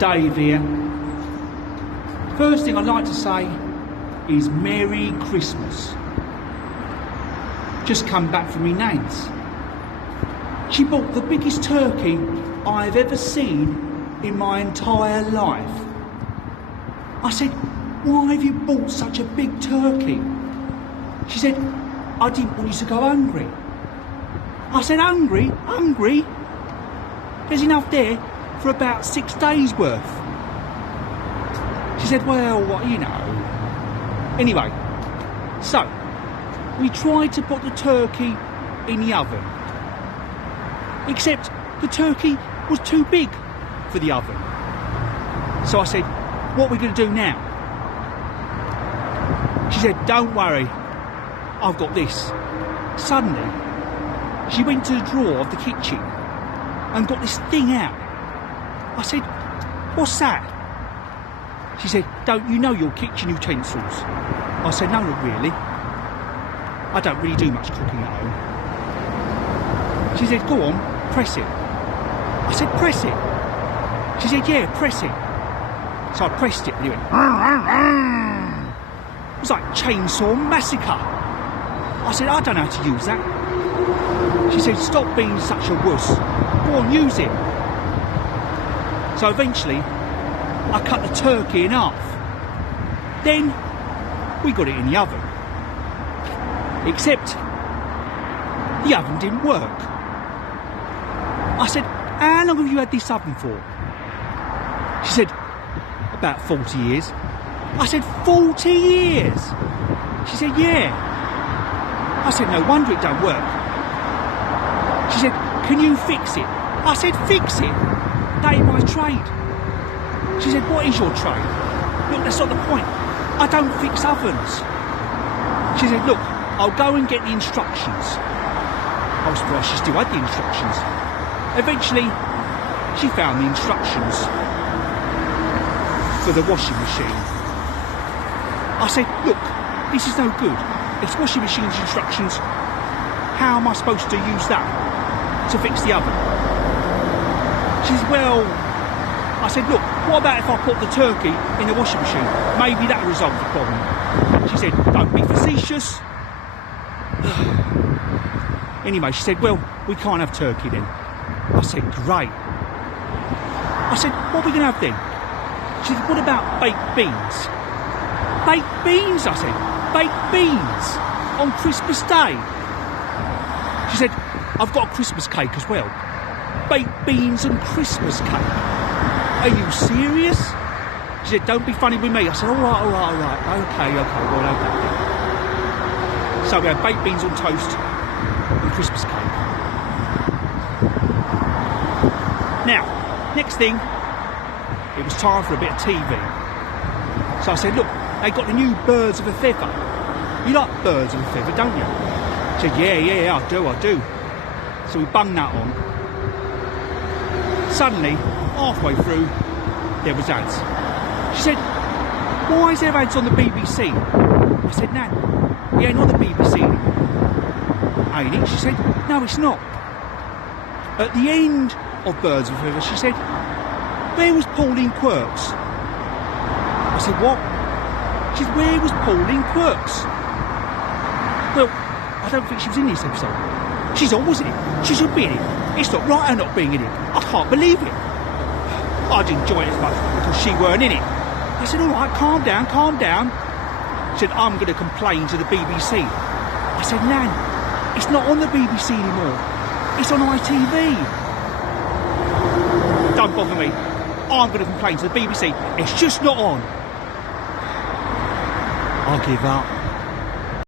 Dave here. First thing I'd like to say is Merry Christmas. Just come back from me nan's. She bought the biggest turkey I've ever seen in my entire life. I said, why have you bought such a big turkey? She said, I didn't want you to go hungry. I said, hungry? Hungry? There's enough there for about 6 days worth. She said, well, what, you know. Anyway, so we tried to put the turkey in the oven. Except the turkey was too big for the oven. So I said, what are we going to do now? She said, don't worry, I've got this. Suddenly, she went to the drawer of the kitchen and got this thing out. I said, what's that? She said, don't you know your kitchen utensils? I said, no, not really. I don't really do much cooking at home. She said, go on, press it. I said, press it. She said, yeah, press it. So I pressed it and it went, it was like Chainsaw Massacre. I said, I don't know how to use that. She said, stop being such a wuss. Go on, use it. So eventually, I cut the turkey in half. Then, we got it in the oven. Except, the oven didn't work. I said, how long have you had this oven for? She said, about 40 years. I said, 40 years? She said, yeah. I said, no wonder it don't work. She said, can you fix it? I said, fix it? That ain't my trade. She said, what is your trade? Look, that's not the point. I don't fix ovens. She said, look, I'll go and get the instructions. I was surprised she still had the instructions. Eventually, she found the instructions for the washing machine. I said, look, this is no good. It's washing machine's instructions. How am I supposed to use that to fix the oven? She said, well, I said, look, what about if I put the turkey in the washing machine? Maybe that'll resolve the problem. She said, don't be facetious. Anyway, she said, well, we can't have turkey then. I said, great. I said, what are we going to have then? She said, what about baked beans? Baked beans, I said. Baked beans on Christmas Day. She said, I've got a Christmas cake as well. Baked beans and Christmas cake. Are you serious? She said, don't be funny with me. I said, all right. Okay, well, okay. So we had baked beans on toast and Christmas cake. Now, next thing, it was time for a bit of TV. So I said, look, they got the new Birds of a Feather. You like Birds of a Feather, don't you? She said, yeah, I do. So we bunged that on. Suddenly, halfway through, there was ads. She said, why is there ads on the BBC? I said, Nan, we ain't on the BBC anymore. Ain't it? She said, no, it's not. At the end of Birds of a Feather, she said, where was Pauline Quirks? I said, what? She said, where was Pauline Quirks? Well, I don't think she was in this episode. She's always in it. She should be in it. It's not right her not being in it. I can't believe it. I didn't enjoy it as much because she weren't in it. I said, all right, calm down. She said, I'm going to complain to the BBC. I said, Nan, it's not on the BBC anymore. It's on ITV. Don't bother me. I'm going to complain to the BBC. It's just not on. I give up.